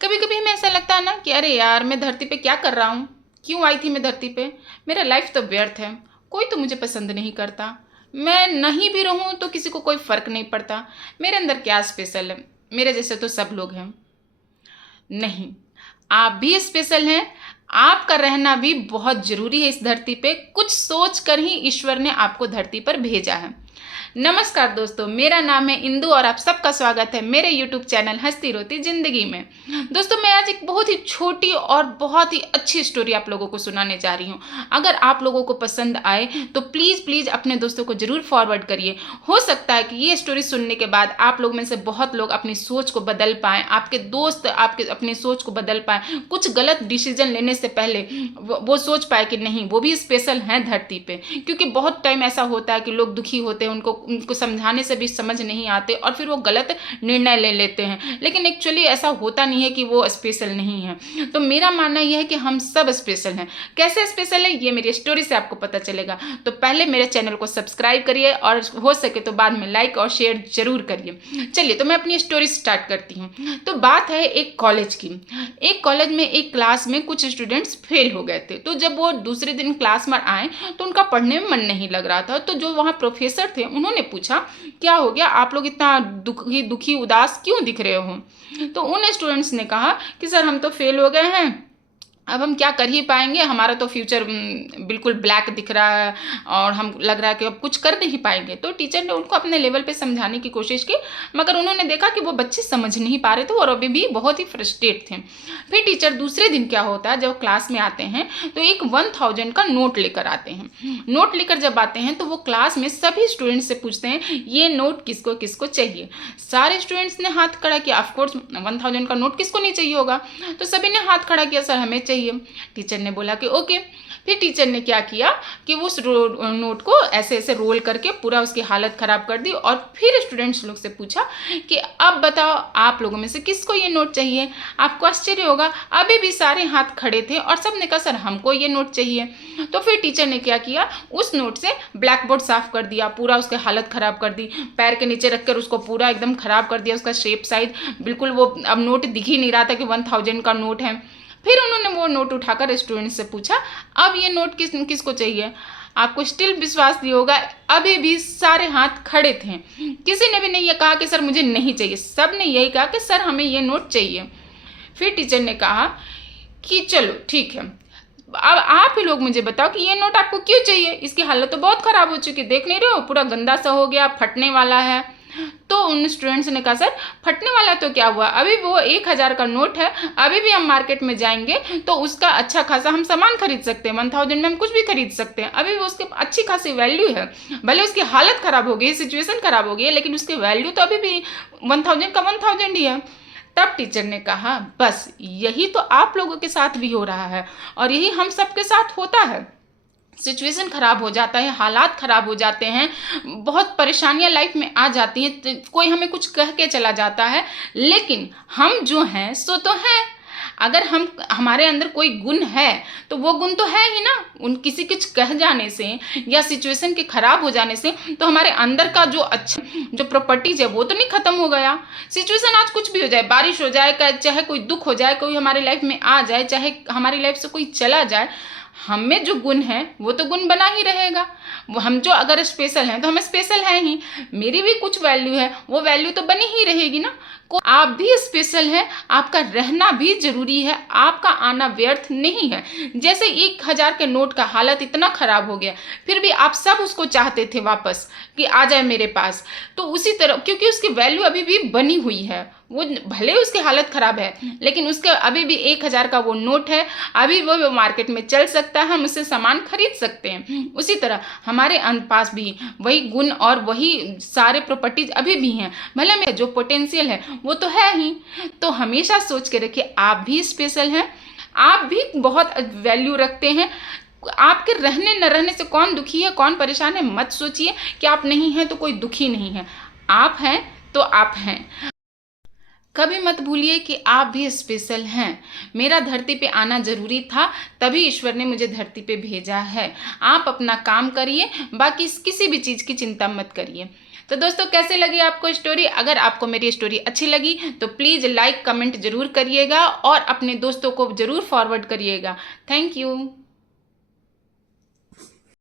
कभी कभी हमें ऐसा लगता है ना कि अरे यार, मैं धरती पे क्या कर रहा हूँ, क्यों आई थी मैं धरती पे। मेरा लाइफ तो व्यर्थ है, कोई तो मुझे पसंद नहीं करता, मैं नहीं भी रहूँ तो किसी को कोई फ़र्क नहीं पड़ता। मेरे अंदर क्या स्पेशल है, मेरे जैसे तो सब लोग हैं। नहीं, आप भी स्पेशल हैं। आपका रहना भी बहुत ज़रूरी है इस धरती पे। कुछ सोच कर ही ईश्वर ने आपको धरती पर भेजा है। नमस्कार दोस्तों, मेरा नाम है इंदु और आप सबका स्वागत है मेरे YouTube चैनल हंसती रोती जिंदगी में। दोस्तों, मैं आज एक बहुत ही छोटी और बहुत ही अच्छी स्टोरी आप लोगों को सुनाने जा रही हूँ। अगर आप लोगों को पसंद आए तो प्लीज़ प्लीज़ अपने दोस्तों को ज़रूर फॉरवर्ड करिए। हो सकता है कि ये स्टोरी सुनने के बाद आप लोग में से बहुत लोग अपनी सोच को बदल पाएँ, आपके दोस्त आपके अपनी सोच को बदल पाएँ, कुछ गलत डिसीजन लेने से पहले वो सोच पाए कि नहीं, वो भी स्पेशल हैं धरती पे। क्योंकि बहुत टाइम ऐसा होता है कि लोग दुखी होते हैं, उनको समझाने से भी समझ नहीं आते और फिर वो गलत निर्णय ले लेते हैं। लेकिन एक्चुअली ऐसा होता नहीं है कि वो स्पेशल नहीं है। तो मेरा मानना यह है कि हम सब स्पेशल हैं। कैसे स्पेशल है ये मेरी स्टोरी से आपको पता चलेगा। तो पहले मेरे चैनल को सब्सक्राइब करिए और हो सके तो बाद में लाइक और शेयर जरूर करिए। चलिए, तो मैं अपनी स्टोरी स्टार्ट करती हूँ। तो बात है एक कॉलेज की। एक कॉलेज में एक क्लास में कुछ स्टूडेंट्स फेल हो गए थे। तो जब वो दूसरे दिन क्लास में आए तो उनका पढ़ने में मन नहीं लग रहा था। तो जो वहाँ प्रोफेसर थे उन्होंने पूछा, क्या हो गया, आप लोग इतना दुखी दुखी उदास क्यों दिख रहे हो। तो उन स्टूडेंट्स ने कहा कि सर, हम तो फेल हो गए हैं, अब हम क्या कर ही पाएंगे, हमारा तो फ्यूचर बिल्कुल ब्लैक दिख रहा है और हम लग रहा है कि अब कुछ कर नहीं पाएंगे। तो टीचर ने उनको अपने लेवल पे समझाने की कोशिश की, मगर उन्होंने देखा कि वो बच्चे समझ नहीं पा रहे थे और अभी भी बहुत ही फ्रस्ट्रेट थे। फिर टीचर दूसरे दिन क्या होता है, जब क्लास में आते हैं तो एक 1000 का नोट लेकर आते हैं। नोट लेकर जब आते हैं तो वो क्लास में सभी स्टूडेंट्स से पूछते हैं, ये नोट किसको किसको चाहिए। सारे स्टूडेंट्स ने हाथ खड़ा किया। ऑफकोर्स 1000 का नोट किसको नहीं चाहिए होगा। तो सभी ने हाथ खड़ा किया, सर हमें चाहिए। टीचर ने बोला कि ओके। फिर टीचर ने क्या किया कि वो उस नोट को ऐसे ऐसे रोल करके पूरा उसकी हालत खराब कर दी और फिर स्टूडेंट्स लोग से पूछा कि अब बताओ, आप लोगों में से किसको ये नोट चाहिए। आपको आश्चर्य होगा, अभी भी सारे हाथ खड़े थे और सब ने कहा सर हमको ये नोट चाहिए। तो फिर टीचर ने क्या किया, उस नोट से ब्लैक बोर्ड साफ कर दिया, पूरा उसकी हालत खराब कर दी, पैर के नीचे रखकर उसको पूरा एकदम खराब कर दिया, उसका शेप साइज बिल्कुल, वो अब नोट दिख ही नहीं रहा था कि 1000 का नोट है। फिर उन्होंने वो नोट उठाकर स्टूडेंट से पूछा, अब ये नोट किसको चाहिए। आपको स्टिल विश्वास नहीं होगा, अभी भी सारे हाथ खड़े थे। किसी ने भी नहीं ये कहा कि सर मुझे नहीं चाहिए, सब ने यही कहा कि सर हमें ये नोट चाहिए। फिर टीचर ने कहा कि चलो ठीक है, अब आप ही लोग मुझे बताओ कि ये नोट आपको क्यों चाहिए। इसकी हालत तो बहुत ख़राब हो चुकी है, देख नहीं रहे हो, पूरा गंदा सा हो गया, फटने वाला है। तो उन स्टूडेंट्स ने कहा सर फटने वाला तो क्या हुआ, अभी वो 1000 का नोट है, अभी भी हम मार्केट में जाएंगे तो उसका अच्छा खासा हम सामान खरीद सकते हैं, 1000 में हम कुछ भी खरीद सकते हैं, अभी भी उसकी अच्छी खासी वैल्यू है। भले उसकी हालत ख़राब हो गई, सिचुएशन ख़राब हो गई है, लेकिन उसकी वैल्यू तो अभी भी 1000 का 1000 ही है। तब टीचर ने कहा, बस यही तो आप लोगों के साथ भी हो रहा है और यही हम सबके साथ होता है। सिचुएशन ख़राब हो जाता है, हालात ख़राब हो जाते हैं, बहुत परेशानियां लाइफ में आ जाती हैं, तो कोई हमें कुछ कह के चला जाता है, लेकिन हम जो हैं सो तो हैं। अगर हमारे अंदर कोई गुण है तो वो गुण तो है ही ना। उन किसी कुछ कह जाने से या सिचुएशन के खराब हो जाने से तो हमारे अंदर का जो अच्छा जो प्रॉपर्टीज है वो तो नहीं खत्म हो गया। सिचुएशन आज कुछ भी हो जाए, बारिश हो जाए, चाहे कोई दुख हो जाए, कोई हमारी लाइफ में आ जाए, चाहे हमारी लाइफ से कोई चला जाए, हम में जो गुण है वो तो गुण बना ही रहेगा। वो हम जो अगर स्पेशल हैं तो हम स्पेशल हैं ही, मेरी भी कुछ वैल्यू है, वो वैल्यू तो बनी ही रहेगी ना। आप भी स्पेशल हैं, आपका रहना भी जरूरी है, आपका आना व्यर्थ नहीं है। जैसे 1000 के नोट का हालत इतना खराब हो गया, फिर भी आप सब उसको चाहते थे वापस कि आ जाए मेरे पास, तो उसी तरह क्योंकि उसकी वैल्यू अभी भी बनी हुई है। वो भले उसकी हालत खराब है लेकिन उसके अभी भी 1000 का वो नोट है, अभी वो मार्केट में चल सकता है, हम उससे सामान खरीद सकते हैं। उसी तरह हमारे पास भी वही गुण और वही सारे प्रॉपर्टीज अभी भी हैं, भले में जो पोटेंशियल है वो तो है ही। तो हमेशा सोच के रखिए, आप भी स्पेशल हैं, आप भी बहुत वैल्यू रखते हैं। आपके रहने न रहने से कौन दुखी है, कौन परेशान है, मत सोचिए कि आप नहीं हैं तो कोई दुखी नहीं है। आप हैं तो आप हैं। कभी मत भूलिए कि आप भी स्पेशल हैं। मेरा धरती पे आना जरूरी था, तभी ईश्वर ने मुझे धरती पे भेजा है। आप अपना काम करिए, बाकी किसी भी चीज़ की चिंता मत करिए। तो दोस्तों कैसे लगी आपको स्टोरी? अगर आपको मेरी स्टोरी अच्छी लगी तो प्लीज़ लाइक कमेंट ज़रूर करिएगा और अपने दोस्तों को ज़रूर फॉरवर्ड करिएगा। Thank you.